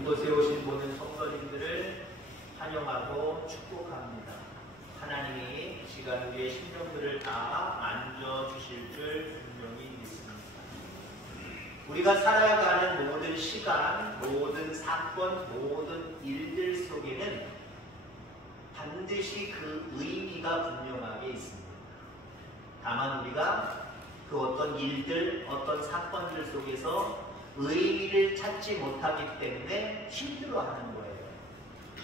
이곳에 오신 모든 성도님들을 환영하고 축복합니다. 하나님이 시간 우리의 심령들을 다 만져주실 줄 분명히 믿습니다. 우리가 살아가는 모든 시간, 모든 사건, 모든 일들 속에는 반드시 그 의미가 분명하게 있습니다. 다만 우리가 그 어떤 일들, 어떤 사건들 속에서 의미를 찾지 못하기 때문에 힘들어하는 거예요.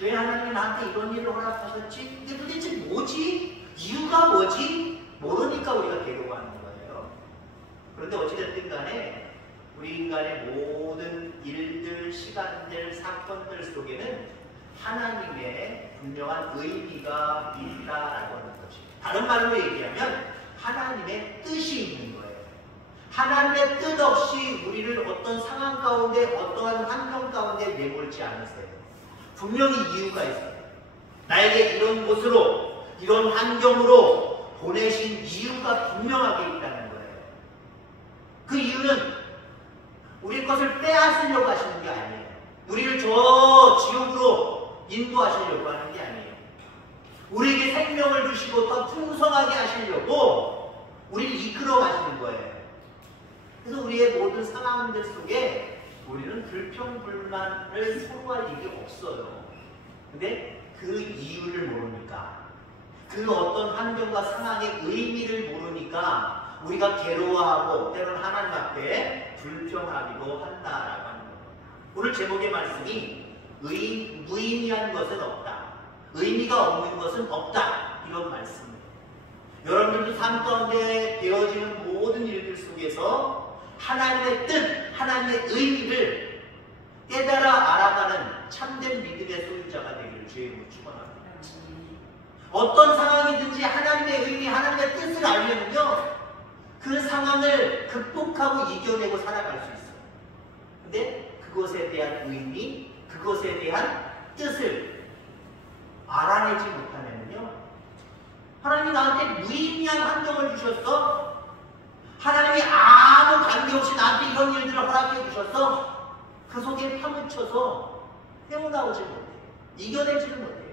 왜 하나님이 나한테 이런 일을 허락하셨지? 근데 도대체 뭐지? 이유가 뭐지? 모르니까 우리가 괴로워하는 거예요. 그런데 어찌됐든 간에 우리 인간의 모든 일들, 시간들, 사건들 속에는 하나님의 분명한 의미가 있다라고 하는 거죠. 다른 말로 얘기하면 하나님의 뜻이 있는 거예요. 하나님의 뜻 없이 우리를 어떤 상황 가운데, 어떠한 환경 가운데 내몰지 않으세요. 분명히 이유가 있어요. 나에게 이런 곳으로, 이런 환경으로 보내신 이유가 분명하게 있다는 거예요. 그 이유는 우리 것을 빼앗으려고 하시는 게 아니에요. 우리를 저 지옥으로 인도하시려고 하는 게 아니에요. 우리에게 생명을 주시고 더 풍성하게 하시려고 우리를 이끌어 가시는 거예요. 그래서 우리의 모든 상황들 속에 우리는 불평불만을 토로할 일이 없어요. 근데 그 이유를 모르니까, 그 어떤 환경과 상황의 의미를 모르니까 우리가 괴로워하고 때로는 하나님 앞에 불평하기도 한다라고 하는 겁니다. 오늘 제목의 말씀이 무의미한 것은 없다, 의미가 없는 것은 없다, 이런 말씀이에요. 여러분들도 삶 가운데 되어지는 모든 일들 속에서 하나님의 뜻, 하나님의 의미를 깨달아 알아가는 참된 믿음의 소유자가 되기를 주의 이름으로 축원합니다. 어떤 상황이든지 하나님의 의미, 하나님의 뜻을 알려면요, 그 상황을 극복하고 이겨내고 살아갈 수 있어요. 근데 그것에 대한 의미, 그것에 대한 뜻을 알아내지 못하면요, 하나님이 나한테 무의미한 환경을 주셨어? 하나님이 아무 관계없이 나한테 이런 일들을 허락해 주셔서 그 속에 파묻혀서 헤어나오지 못해요. 이겨내지를 못해요.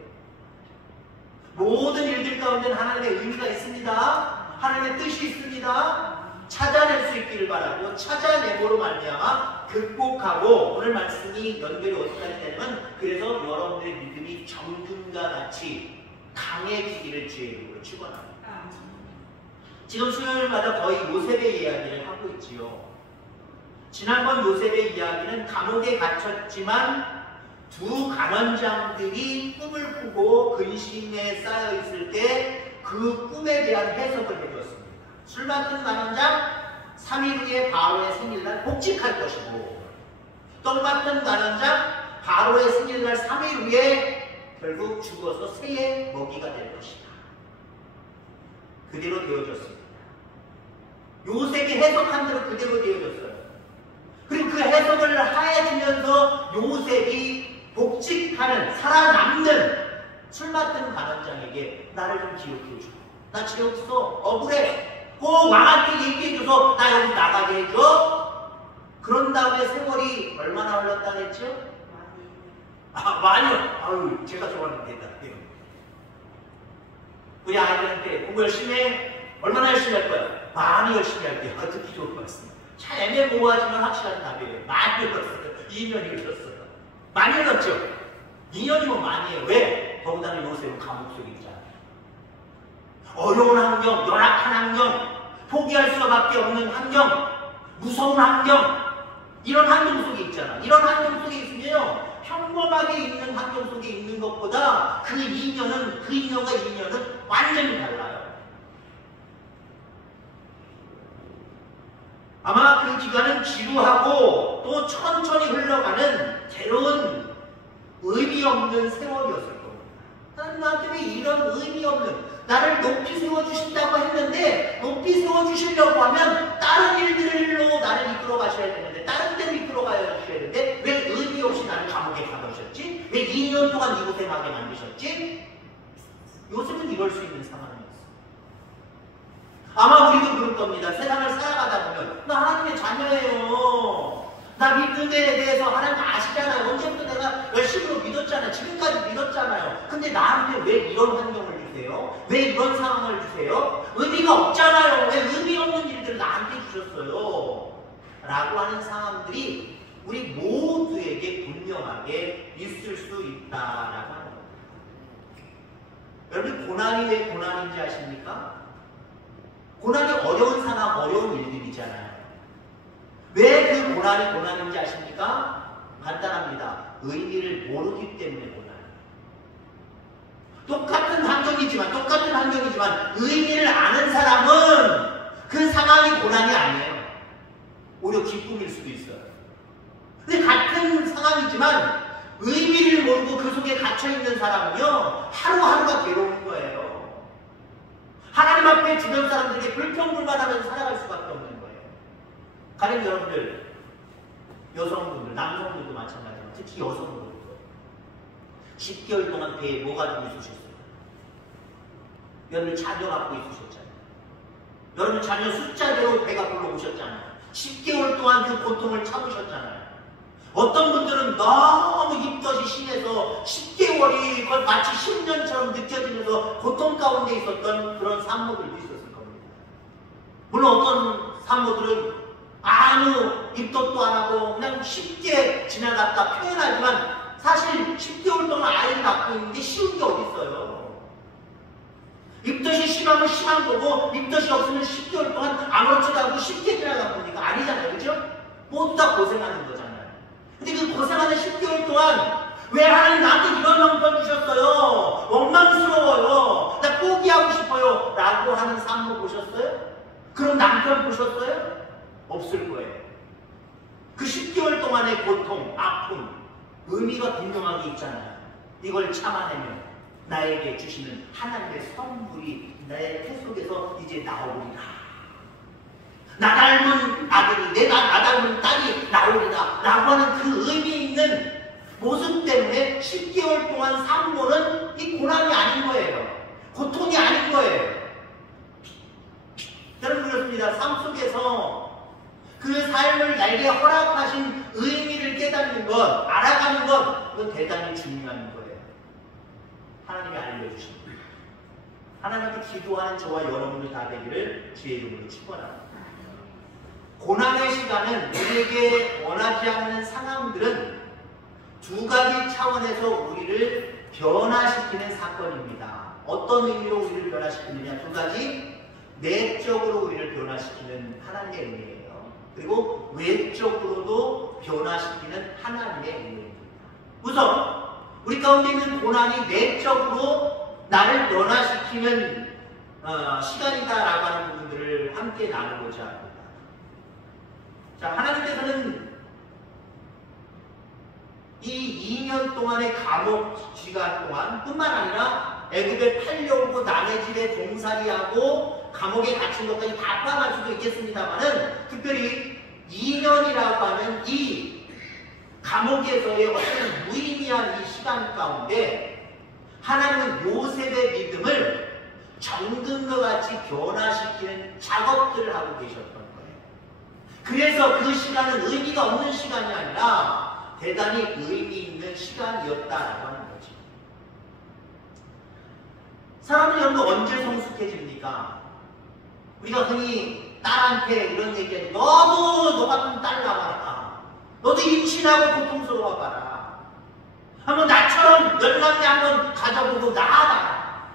모든 일들 가운데는 하나님의 의미가 있습니다. 하나님의 뜻이 있습니다. 찾아낼 수 있기를 바라고, 찾아내고로 말미암아 극복하고, 오늘 말씀이 연결이 어디까지 되냐면, 그래서 여러분들의 믿음이 정금과 같이 강해지기를 주의 이름으로 축원합니다. 지금 수요일마다 거의 요셉의 이야기를 하고 있지요. 지난번 요셉의 이야기는 감옥에 갇혔지만 두 간원장들이 꿈을 꾸고 근심에 쌓여 있을 때 그 꿈에 대한 해석을 해주었습니다. 술 맡은 간원장 3일 후에 바로의 생일날 복직할 것이고, 떡 맡은 간원장 바로의 생일날 3일 후에 결국 죽어서 새의 먹이가 될 것이다. 그대로 되어졌습니다. 요셉이 해석한 대로 그대로 되어졌어요. 그리고 그 해석을 하해주면서 요셉이 복직하는, 살아남는 술 맡은 간원장에게 나를 좀 기억해줘. 나 죄 없어. 억울해. 꼭 왕한테 얘기해줘서 나 여기 나가게 해줘. 그런 다음에 세월이 얼마나 흘렀다 그랬죠? 많이요. 아유, 제가 좋아하는 대답이에요. 우리 아이들한테 공부 열심히 해. 얼마나 열심히 할 거야? 많이 열심히 할게요. 듣기 좋을 것 같습니다. 참 애매모호하지만 확실한 답이에요. 많이 흘렀어요. 2년이 흘렀어요. 많이 흘렀죠? 2년이면 많이 해요. 왜? 더군다나 요셉은 감옥 속에 있잖아요. 어려운 환경, 열악한 환경, 포기할 수밖에 없는 환경, 무서운 환경, 이런 환경 속에 있잖아. 이런 환경 속에 있으면 평범하게 있는 환경 속에 있는 것보다 그 2년과 2년은 완전히 달라요. 아마 그 기간은 지루하고 또 천천히 흘러가는 괴로운 의미 없는 세월이었을 겁니다. 하나님 나한테 왜 이런 의미 없는, 나를 높이 세워주신다고 했는데 높이 세워주시려고 하면 다른 일들로 나를 이끌어 가셔야 되는데, 다른 데로 이끌어 가셔야 되는데 왜 의미 없이 나를 감옥에 가두셨지? 왜 2년 동안 이곳에 가게 만드셨지? 요셉은 이럴 수 있는 상황이었어요. 아마 우리도 그럴 겁니다. 세상을 살아가다 보면 나 하나님의 자녀예요. 나 믿는 데에 대해서 하나님 아시잖아요. 언제부터 내가 지금까지 믿었잖아요. 근데 나한테 왜 이런 환경을 주세요? 왜 이런 상황을 주세요? 의미가 없잖아요. 왜 의미 없는 일들을 나한테 주셨어요? 라고 하는 상황들이 우리 모두에게 분명하게 있을 수 있다라고 하는 겁니다. 여러분, 고난이 왜 고난인지 아십니까? 고난이 어려운 상황, 어려운 일들이잖아요. 왜 그 고난이 고난인지 아십니까? 간단합니다. 의미를 모르기 때문에 고난이에요. 똑같은 환경이지만 의미를 아는 사람은 그 상황이 고난이 아니에요. 오히려 기쁨일 수도 있어요. 근데 같은 상황이지만 의미를 모르고 그 속에 갇혀있는 사람은요, 하루하루가 괴로운 거예요. 하나님 앞에 주변 사람들에게 불평불만하면서 살아갈 수밖에 없는 거예요. 가령 여러분들, 여성분들, 남성분들도 마찬가지지만 특히 여성분들 10개월 동안 배에 뭐 가지고 있으셨어요? 여러분 자녀 갖고 있으셨잖아요. 여러분 자녀 숫자대로 배가 불러오셨잖아요. 10개월 동안 그 고통을 참으셨잖아요. 어떤 분들은 너무 입덧이 심해서 10개월이 마치 10년처럼 느껴지면서 고통 가운데 있었던 그런 산모들도 있었을 겁니다. 물론 어떤 산모들은 아무 입덧도 안 하고 그냥 쉽게 지나갔다 표현하지만 사실 10개월 동안 아이를 갖고 있는 게 쉬운 게 어디 있어요. 입덧이 심하면 심한 거고 입덧이 없으면 10개월 동안 아무렇지도 않고 쉽게 지나간 거니까 아니잖아요. 그죠? 모두 다 고생하는 거잖아요. 근데 그 고생하는 10개월 동안 왜 하나님 나한테 이런 형편 주셨어요? 원망스러워요. 나 포기하고 싶어요. 라고 하는 산모 보셨어요? 그런 남편 보셨어요? 없을 거예요. 그 10개월 동안의 고통, 아픔, 의미가 분명하게 있잖아요. 이걸 참아내면 나에게 주시는 하나님의 선물이 내 태 속에서 이제 나오리라. 나 닮은 아들이, 나 닮은 딸이 나오리라. 라고 하는 그 의미 있는 모습 때문에 10개월 동안 산모는 이 고난이 아닌 거예요. 고통이 아닌 거예요. 여러분 그렇습니다. 삶 속에서 그 삶을 나에게 허락하신 의미를 깨닫는 것, 알아가는 것, 그건 대단히 중요한 거예요. 하나님이 알려주십니다. 하나님께 기도하는 저와 여러분들 다 되기를 주의 이름으로 축원합니다. 고난의 시간은 우리에게 원하지 않는 상황들은 두 가지 차원에서 우리를 변화시키는 사건입니다. 어떤 의미로 우리를 변화시키느냐? 두 가지. 내적으로 우리를 변화시키는 하나님의 의미예요. 그리고 외적으로도 변화시키는 하나님의 의미입니다. 우선 우리 가운데 있는 고난이 내적으로 나를 변화시키는 시간이다라고 하는 부분들을 함께 나누고자 합니다. 자, 하나님께서는 이 2년 동안의 감옥 시간 동안 뿐만 아니라 애굽에 팔려오고 남의 집에 종살이하고 감옥에 갇힌 것까지 다 포함할 수도 있겠습니다만은 특별히 2년이라고 하는 이 감옥에서의 어떤 무의미한 이 시간 가운데 하나님은 요셉의 믿음을 정금과 같이 변화시키는 작업들을 하고 계셨던 거예요. 그래서 그 시간은 의미가 없는 시간이 아니라 대단히 의미 있는 시간이었다라고 하는 거죠. 사람은 여러분 언제 성숙해집니까? 우리가 흔히 딸한테 이런 얘기하지. 너도 너 같은 딸 낳아라. 너도 임신하고 고통스러워봐라. 한번 나처럼 열남매 한번 가져보고 낳아봐라.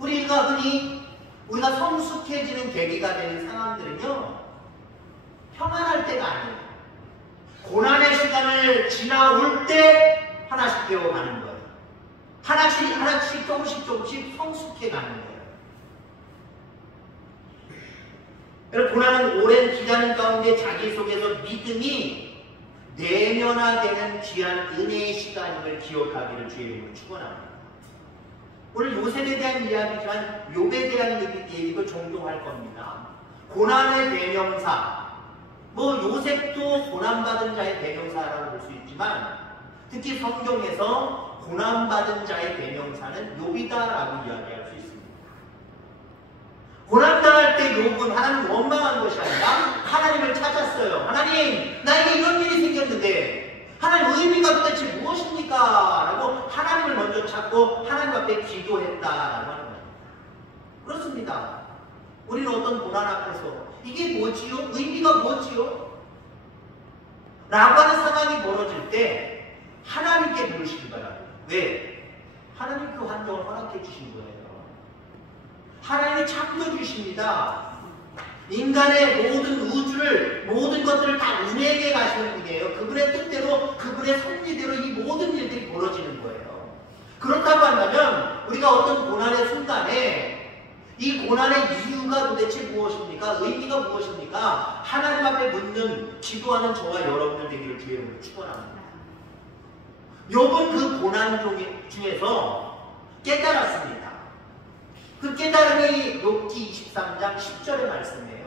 우리가 성숙해지는 계기가 되는 상황들은요, 평안할 때가 아니에요. 고난의 시간을 지나올 때 하나씩 배워가는 거예요. 하나씩 조금씩 성숙해가는 거예요. 여러분, 고난은 오랜 기간 가운데 자기 속에서 믿음이 내면화되는 귀한 은혜의 시간임을 기억하기를 주의 이름으로 축원합니다. 오늘 요셉에 대한 이야기지만 욥에 대한 얘기도 종종 할 겁니다. 고난의 대명사, 요셉도 고난받은 자의 대명사라고 볼 수 있지만 특히 성경에서 고난받은 자의 대명사는 욥이다라고 이야기할 수 있습니다. 고난당할 때 욥은 하나님 원망한 것이 아니라 하나님을 찾았어요. 하나님, 나에게 이런 일이 생겼는데 하나님 의미가 도대체 무엇입니까? 라고 하나님을 먼저 찾고 하나님 앞에 기도했다라고 하는 거예요. 그렇습니다. 우리는 어떤 고난 앞에서 이게 뭐지요? 의미가 뭐지요? 라고 하는 상황이 벌어질 때 하나님께 물으시기 바랍니다. 왜? 하나님 그 환경을 허락해 주신 거예요. 하나님이 창조주십니다. 인간의 모든 우주를, 모든 것들을 다 운행해 가시는 분이에요. 그분의 뜻대로, 그분의 섭리대로 이 모든 일들이 벌어지는 거예요. 그렇다고 한다면 우리가 어떤 고난의 순간에 이 고난의 이유가 도대체 무엇입니까? 의미가 무엇입니까? 하나님 앞에 묻는, 기도하는 저와 여러분들 되기를 주의 이름으로 축원합니다. 욥은 그 고난 중에서 깨달았습니다. 그 깨달음이 욥기 23장 10절의 말씀이에요.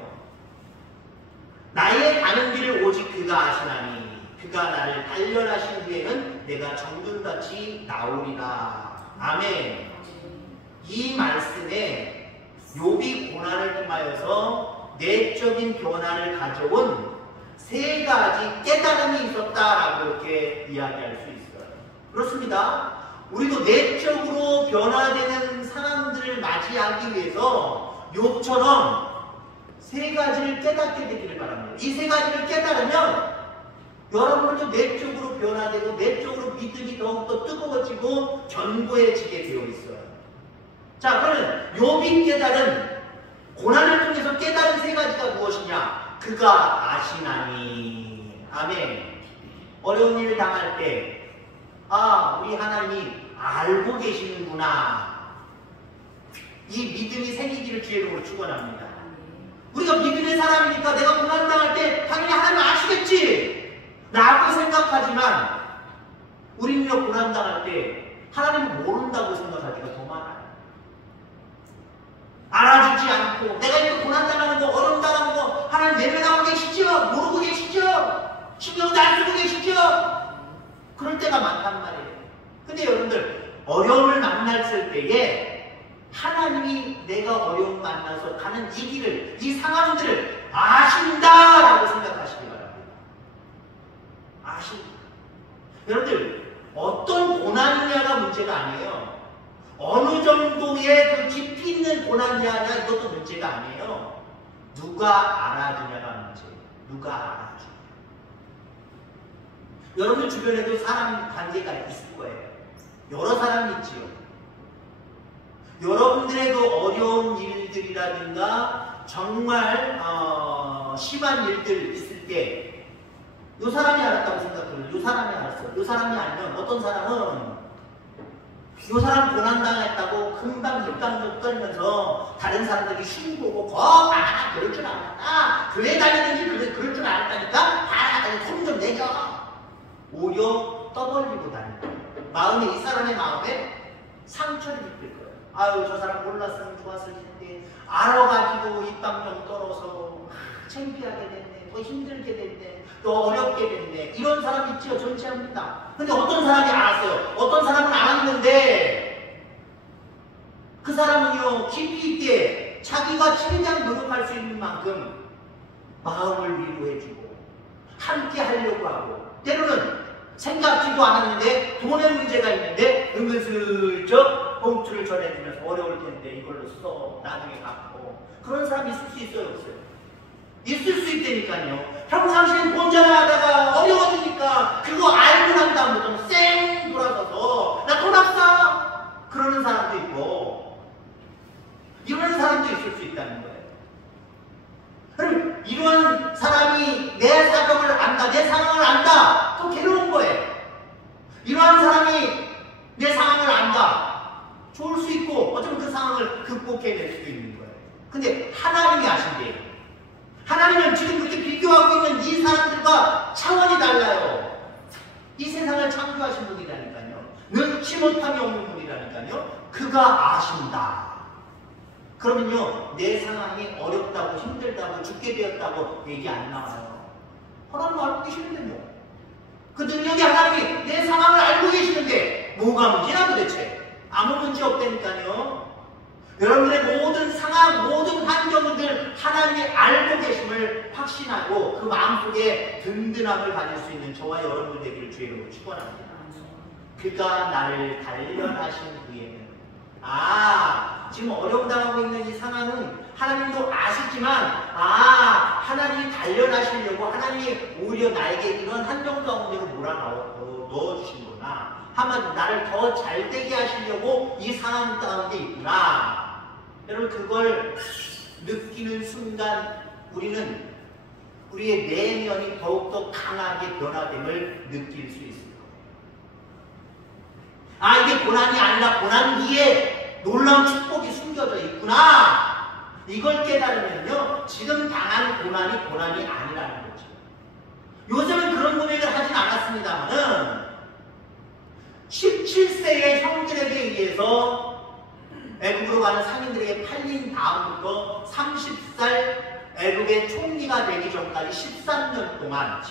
나의 가는 길을 오직 그가 아시나니 그가 나를 단련하신 후에는 내가 정금같이 나오리라. 아멘. 이 말씀에 욥이 고난을 통하여서 내적인 변화를 가져온 세 가지 깨달음이 있었다라고 이렇게 이야기할 수 있어요. 그렇습니다. 우리도 내적으로 변화되는 상황들을 맞이하기 위해서 욥처럼 세 가지를 깨닫게 되기를 바랍니다. 이 세 가지를 깨달으면 여러분들도 내적으로 변화되고 내적으로 믿음이 더욱더 뜨거워지고 견고해지게 되어 있어요. 자, 그러면 욥이 깨달은, 고난을 통해서 깨달은 세 가지가 무엇이냐? 그가 아시나니. 아멘. 어려운 일을 당할 때, 아, 우리 하나님이 알고 계시는구나. 이 믿음이 생기기를 주의 이름으로 축원합니다. 우리가 믿음의 사람이니까 내가 고난 당할 때 당연히 하나님 아시겠지 라고 생각하지만 우리는요, 고난 당할 때 하나님을 모른다고 생각하기가 더 많아요. 알아주지 않고 내가 이거 고난당하는 거, 어려움 당하는 거 하나님 외면하고 계시죠? 모르고 계시죠? 신경도 안 쓰고 계시죠? 그럴 때가 많단 말이에요. 근데 여러분들, 어려움을 만났을 때에 하나님이 내가 어려움 만나서 가는 이 길을, 이 상황들을 아신다라고 생각하시기 바랍니다. 아신다. 여러분들, 어떤 고난이냐가 문제가 아니에요. 어느 정도의 그 깊이 있는 고난이냐, 이것도 문제가 아니에요. 누가 알아주냐가 문제예요. 누가 알아주냐. 여러분 주변에도 사람 관계가 있을 거예요. 여러 사람이 있지요. 여러분들에도 어려운 일들이라든가 정말 심한 일들 있을 때 이 사람이 알았다고 생각해요. 이 사람이 알았어요. 이 사람이 알면 어떤 사람은 이 사람 고난당했다고 금방 입방정 떨면서 다른 사람들이 흉 보고 그럴 줄 알았다. 교회 다니는지 그럴 줄 알았다니까 봐라, 돈 좀 내줘. 오히려 떠벌리고 다니고 마음에, 이 사람의 마음에 상처를 입힐 거예요. 아유, 저 사람 몰랐으면 좋았을 텐데 알아가지고 입방정 떨어서 창피하게 됐네, 더 힘들게 됐네, 더 어렵게 됐네. 이런 사람 있지요. 존재합니다. 근데 어떤 사람이 알았어요. 어떤 사람은 알았는데 그 사람은요, 깊이 있게 자기가 최대한 노력할 수 있는 만큼 마음을 위로해주고 함께 하려고 하고, 때로는 생각지도 않았는데 돈의 문제가 있는데 은근슬쩍 봉투를 전해주면서 어려울 텐데 이걸로 써, 나중에 갚고. 그런 사람이 있을 수 있어요, 없어요? 있을 수 있다니까요. 평상시엔 본전하다가 어려워지니까 그거 알고 난 다음부터 쌩 돌아서서 나 돈 없어! 그러는 사람도 있고, 이런 사람도 있을 수 있다는 거예요. 그럼 이런 사람이 내 사정을 안다, 내 상황을 안다, 또 괴로운 거예요. 이러한 사람이 내 상황을 안다, 좋을 수 있고 어쩌면 그 상황을 극복해낼 수도 있는 거예요. 근데 하나님이 아신대요. 하나님은 지금 그렇게 비교하고 있는 이 사람들과 차원이 달라요. 이 세상을 창조하신 분이라니까요. 능치 못함이 없는 분이라니까요. 그가 아신다. 그러면요, 내 상황이 어렵다고 힘들다고 죽게 되었다고 얘기 안 나와요. 하나님 알고 계시는데요. 그 능력이 하나님이 내 상황을 알고 계시는데 뭐가 문제야 도대체? 아무 문제 없다니까요. 여러분들의 모든 상황, 모든 환경들 하나님이 알고 계심을 확신하고 그 마음속에 든든함을 가질 수 있는 저와 여러분들 되기를 주의 이름으로 축원합니다. 그가 나를 단련하신 후에는 지금 어려움 당하고 있는 이 상황은 하나님도 아시지만 하나님이 단련하시려고 하나님이 오히려 나에게 이런 환경 가운데로 넣어주시는구나. 한마디로 나를 더 잘되게 하시려고 이 상황 가운데 있구나. 여러분 그걸 느끼는 순간 우리는 우리의 내면이 더욱더 강하게 변화됨을 느낄 수 있을 거예요. 이게 고난이 아니라 고난 뒤에 놀라운 축복이 숨겨져 있구나. 이걸 깨달으면요 지금 당한 고난이 고난이 아니라는 거죠. 요즘은 그런 고백을 하진 않았습니다만은 17세의 형들에게 의해서 애굽으로 가는 상인들에게 팔린 다음부터 30살 애굽의 총리가 되기 전까지 13년 동안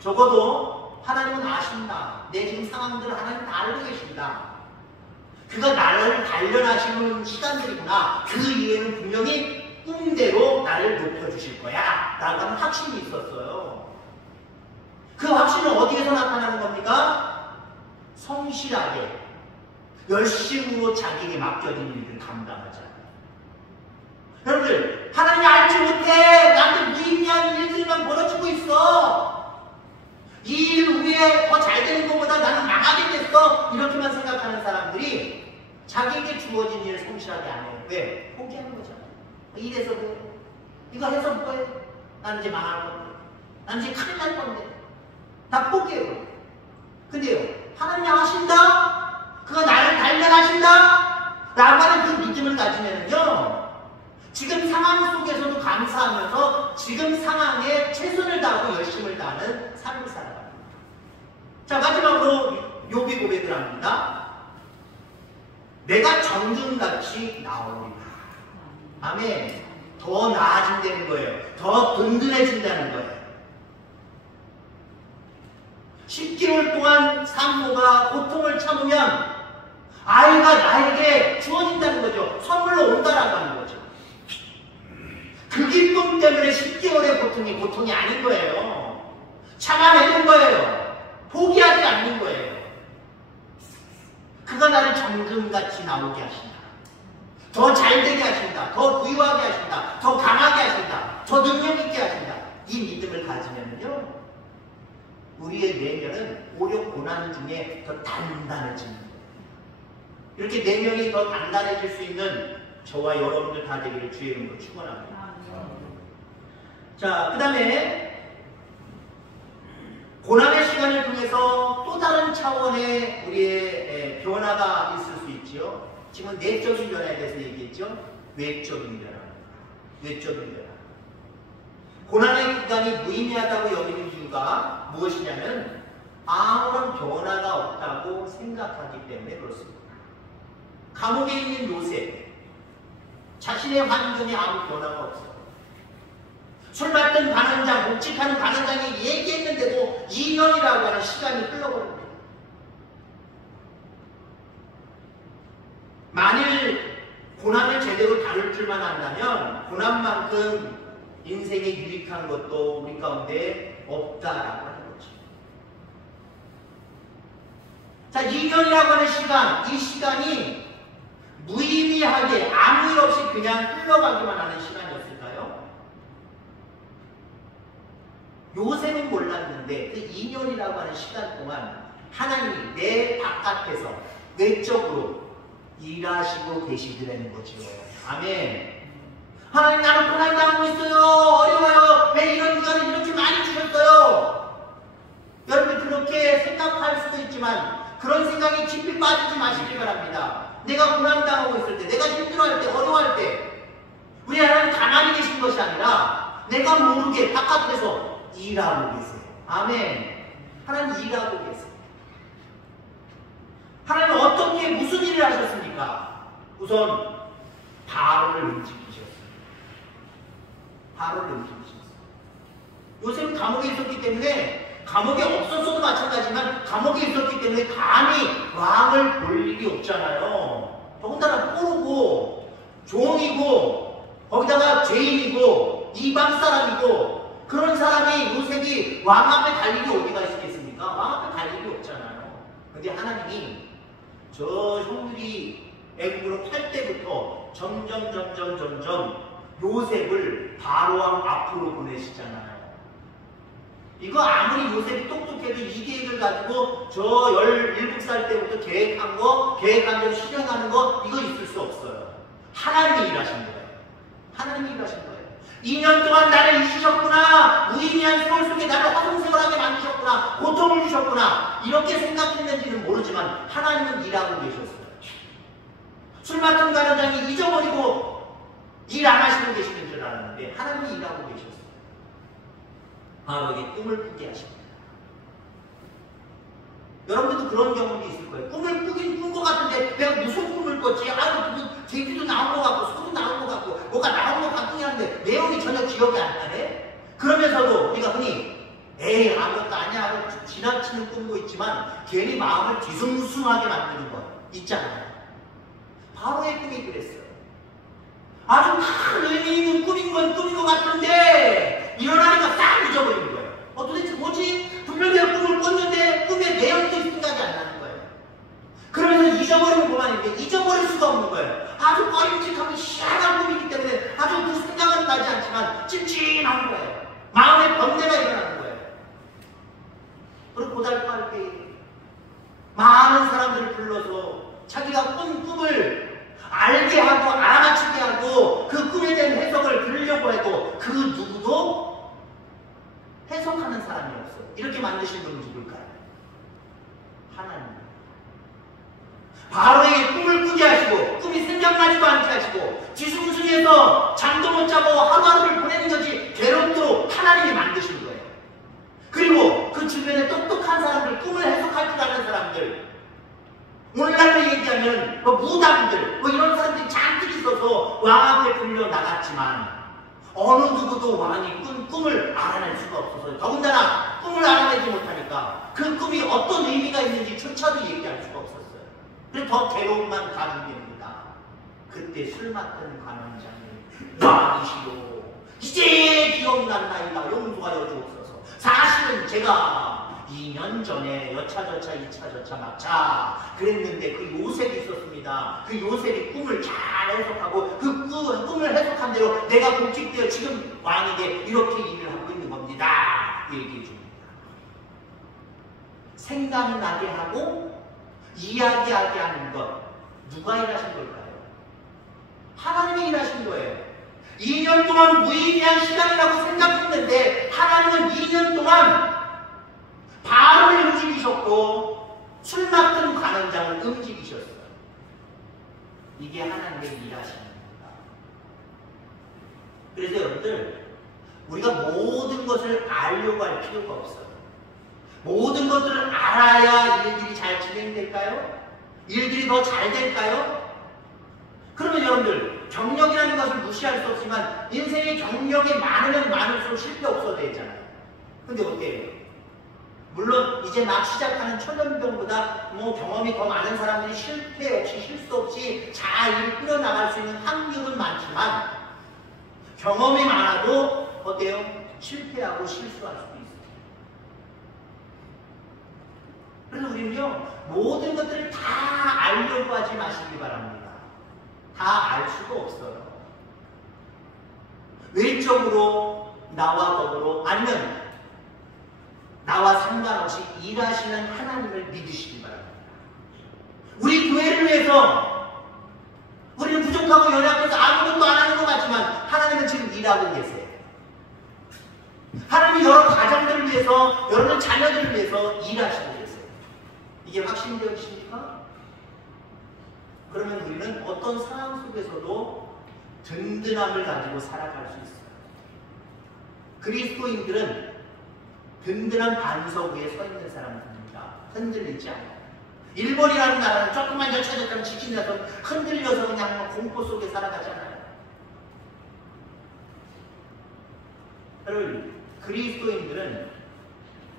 적어도 하나님은 아신다. 내 지금 상황들을 하나님 다 알고 계신다. 그가 나를 단련하시는 시간들이구나. 그 이후에는 분명히 꿈대로 나를 높여주실 거야 라고 하는 확신이 있었어요. 그 확신은 어디에서 나타나는 겁니까? 성실하게 열심으로 자기에게 맡겨진 일을 감당하잖아요. 여러분들 하나님이 알지 못해 나한테 무의미한 일들만 벌어지고 있어. 이 일 후에 더 잘 되는 것보다 나는 망하게 됐어. 이렇게만 생각하는 사람들이 자기에게 주어진 일을 성실하게 안 해요. 왜? 포기하는 거잖아요. 이래서 뭐해? 이거 해서 뭐해? 난 이제 망할 건데. 난 이제 큰일 날 건데. 다 포기해요. 근데요 하나님이 하신다? 그가 나를 단련하신다? 라고 하는 그 믿음을 가지면요 지금 상황 속에서도 감사하면서 지금 상황에 최선을 다하고 열심을 다하는 삶을 살아갑니다. 자, 마지막으로 욥이 고백을 합니다. 내가 정금같이 나오리라. 아멘. 더 나아진다는 거예요. 더 든든해진다는 거예요. 10개월 동안 산모가 고통을 참으면 아이가 나에게 주어진다는 거죠. 선물로 온다라고 하는 거죠. 그 기쁨 때문에 10개월의 고통이 아닌 거예요. 참아내는 거예요. 포기하지 않는 거예요. 그가 나를 정금같이 나오게 하신다. 더 잘되게 하신다. 더 부유하게 하신다. 더 강하게 하신다. 더 능력있게 하신다. 이 믿음을 가지면요 우리의 내면은 오히려 고난 중에 더 단단해지는 거예요. 이렇게 내면이 더 단단해질 수 있는 저와 여러분들 다 되기를 주의 이름으로 축원합니다. 자, 그 다음에 고난의 시간을 통해서 또 다른 차원의 우리의 변화가 있을 수 있지요. 지금 내적인 변화에 대해서 얘기했죠. 외적인 변화. 외적인 변화. 고난의 기간이 무의미하다고 여기는 이유가 무엇이냐면 아무런 변화가 없다고 생각하기 때문에 그렇습니다. 감옥에 있는 요셉, 자신의 환경에 아무 변화가 없어요. 술 맡던 관원장, 복직하는 관원장이 얘기했는데도 2년이라고 하는 시간이 흘러버립니다. 만일 고난을 제대로 다룰 줄만 안다면 고난만큼 인생에 유익한 것도 우리 가운데 없다라고 하는 거죠. 자, 2년이라고 하는 시간, 이 시간이 무의미하게 아무 일 없이 그냥 흘러가기만 하는 시간이었을까요? 요셉은 몰랐는데 그 2년이라고 하는 시간 동안 하나님이 내 바깥에서 외적으로 일하시고 계시더라는 거죠. 아멘. 하나님 나는 고난 당하고 있어요. 어려워요. 왜 이런 기간을 이렇게 많이 주셨어요? 여러분 그렇게 생각할 수도 있지만 그런 생각이 깊이 빠지지 마시길 바랍니다. 내가 고난 당하고 있을 때, 내가 힘들어할 때, 어려워할 때 우리 하나님 가만히 계신 것이 아니라 내가 모르게 바깥에서 일하고 계세요. 아멘. 하나님 일하고 계세요. 하나님은 어떻게 무슨 일을 하셨습니까? 우선 바로를 움직이셨어요. 바로를 움직이셨어요. 요셉은 감옥에 있었기 때문에 감옥에 없었어도 마찬가지지만 감옥에 있었기 때문에 감히 왕을 볼 일이 없잖아요. 더군다나 포로고 종이고 거기다가 죄인이고 이방 사람이고 그런 사람이 요셉이 왕 앞에 갈 일이 어디가 있겠습니까? 왕 앞에 갈 일이 없잖아요. 근데 하나님이 저 형들이 애국으로 탈 때부터 점점 요셉을 바로왕 앞으로 보내시잖아요. 이거 아무리 요셉이 똑똑해도 이 계획을 가지고 저 17살 때부터 계획한 대로 실행하는 거 이거 있을 수 없어요. 하나님이 일하신 거예요. 하나님이 일하신 거예요. 2년 동안 나를 잊으셨구나. 무의미한 세월 속에 나를 허송세월하게 만드셨구나. 고통을 주셨구나. 이렇게 생각했는지는 모르지만 하나님은 일하고 계셨어요. 술 맡은 가련장이 잊어버리고 일 안 하시고 계시는 줄 알았는데 하나님이 일하고 계셨어요. 바로에게 꿈을 꾸게 하십니다. 여러분들도 그런 경험이 있을 거예요. 꿈을 꾸긴 꾼 것 같은데 내가 무슨 꿈을 꿨지? 돼지도 나온 것 같고 소도 나온 것 같고 뭐가 나온 것 같긴 한데 내용이 전혀 기억이 안 나네? 그러면서도 우리가 흔히 에이 아무것도 아니야 하고 지나치는 꿈도 있지만 괜히 마음을 뒤숭숭하게 만드는 것 있잖아요. 바로의 꿈이 그랬어요. 아주 큰 의미 있는 꿈인 건 꿈인 것 같은데 일어나니까 싹 잊어버리는 거예요. 도대체 뭐지? 분명히 꿈을 꿨는데 꿈의 내용도 생각이 안 나는 거예요. 그러면서 잊어버리면 그만인데 잊어버릴 수가 없는 거예요. 아주 꺼림직하고 희한한 꿈이기 때문에 아주 그 생각은 나지 않지만 찜찜한 거예요. 마음의 번뇌가 일어나는 거예요. 그리고 고달파할 때 많은 사람들을 불러서 자기가 꾼 꿈을 알게 하고 알아맞히게 하고 그 꿈에 대한 해석을 들으려고 해도 그 누구도 해석하는 사람이 없어요. 이렇게 만드신 분은 누굴까요? 하나님. 바로에게 꿈을 꾸게 하시고 꿈이 생각나지도 않게 하시고 뒤숭숭해서 잠도 못 자고 하루하루를 보내는 것이 괴롭도록 하나님이 만드신 거예요. 그리고 그 주변에 똑똑한 사람들, 꿈을 해석할 줄 아는 사람들, 오늘날로 얘기하면 무당들 이런 사람들이 잔뜩 있어서 왕 앞에 불려 나갔지만 어느 누구도 왕이 꾼 꿈을 알아낼 수가 없어서 더군다나 꿈을 알아내지 못하니까 그 꿈이 어떤 의미가 있는지 조차도 얘기할 수가 없었어요. 그래서 더 괴로움만 가중됩니다. 그때 술 맡은 관원장이 왕이시오 이제 기억이 났나이다 용서하여 주옵소서. 사실은 제가 2년 전에 여차저차 2차저차 막차 그랬는데 그 요셉이 있었습니다. 그 요셉이 꿈을 잘 해석하고 그 꿈을 해석한 대로 내가 복직되어 지금 왕에게 이렇게 일을 하고 있는 겁니다. 얘기해 줍니다. 생각나게 하고 이야기하게 하는 것 누가 일하신 걸까요? 하나님이 일하신 거예요. 2년 동안 무의미한 시간이라고 생각했는데 하나님은 2년 동안 바로를 움직이셨고 술 맡은 관원장을 움직이셨어요. 이게 하나님의 일하시는 겁니다. 그래서 여러분들 우리가 모든 것을 알려고 할 필요가 없어요. 모든 것들을 알아야 일들이 잘 진행될까요? 일들이 더 잘 될까요? 그러면 여러분들 경력이라는 것을 무시할 수 없지만 인생의 경력이 많으면 많을수록 실패 없어도 되잖아요. 근데 어때요? 물론 이제 막 시작하는 초년병보다 경험이 더 많은 사람들이 실패 없이 실수 없이 잘 일 끌어나갈 수 있는 확률은 많지만 경험이 많아도 어때요? 실패하고 실수할 수도 있어요. 그래서 우리는요 모든 것들을 다 알려고 하지 마시기 바랍니다. 다 알 수가 없어요. 외적으로 나와 더불어 아니면 나와 상관없이 일하시는 하나님을 믿으시기 바랍니다. 우리 교회를 위해서 우리는 부족하고 연약해서 아무것도 안 하는 것 같지만 하나님은 지금 일하고 계세요. 하나님이 여러 가정들을 위해서 여러분 자녀들을 위해서 일하시고 계세요. 이게 확신되십니까? 그러면 우리는 어떤 상황 속에서도 든든함을 가지고 살아갈 수 있어요. 그리스도인들은 든든한 반석 위에 서 있는 사람들입니다. 흔들리지 않아요. 일본이라는 나라는 조금만 여차저차 지키면서 흔들려서 그냥 공포 속에 살아가잖아요. 여러분, 그리스도인들은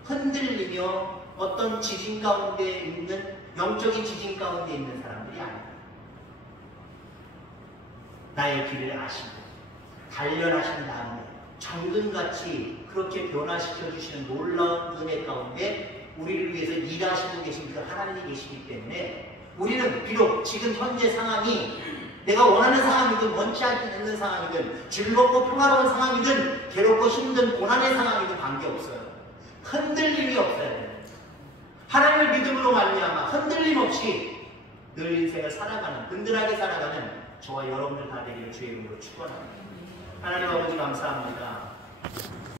흔들리며 어떤 지진 가운데 있는 영적인 지진 가운데 있는 사람들이 아니에요. 나의 길을 아시고 단련하신 다음에 정금같이 그렇게 변화시켜 주시는 놀라운 은혜 가운데 우리를 위해서 일하시고 계신 그 하나님이 계시기 때문에 우리는 비록 지금 현재 상황이 내가 원하는 상황이든 원치 않는 상황이든 즐겁고 평화로운 상황이든 괴롭고 힘든 고난의 상황이든 관계없어요. 흔들림이 없어야 돼요. 하나님을 믿음으로 말미암아 흔들림 없이 늘 인생을 살아가는, 든든하게 살아가는 저와 여러분들 다 되기를 주의 이름으로 축원합니다. 하나님 아버지 감사합니다.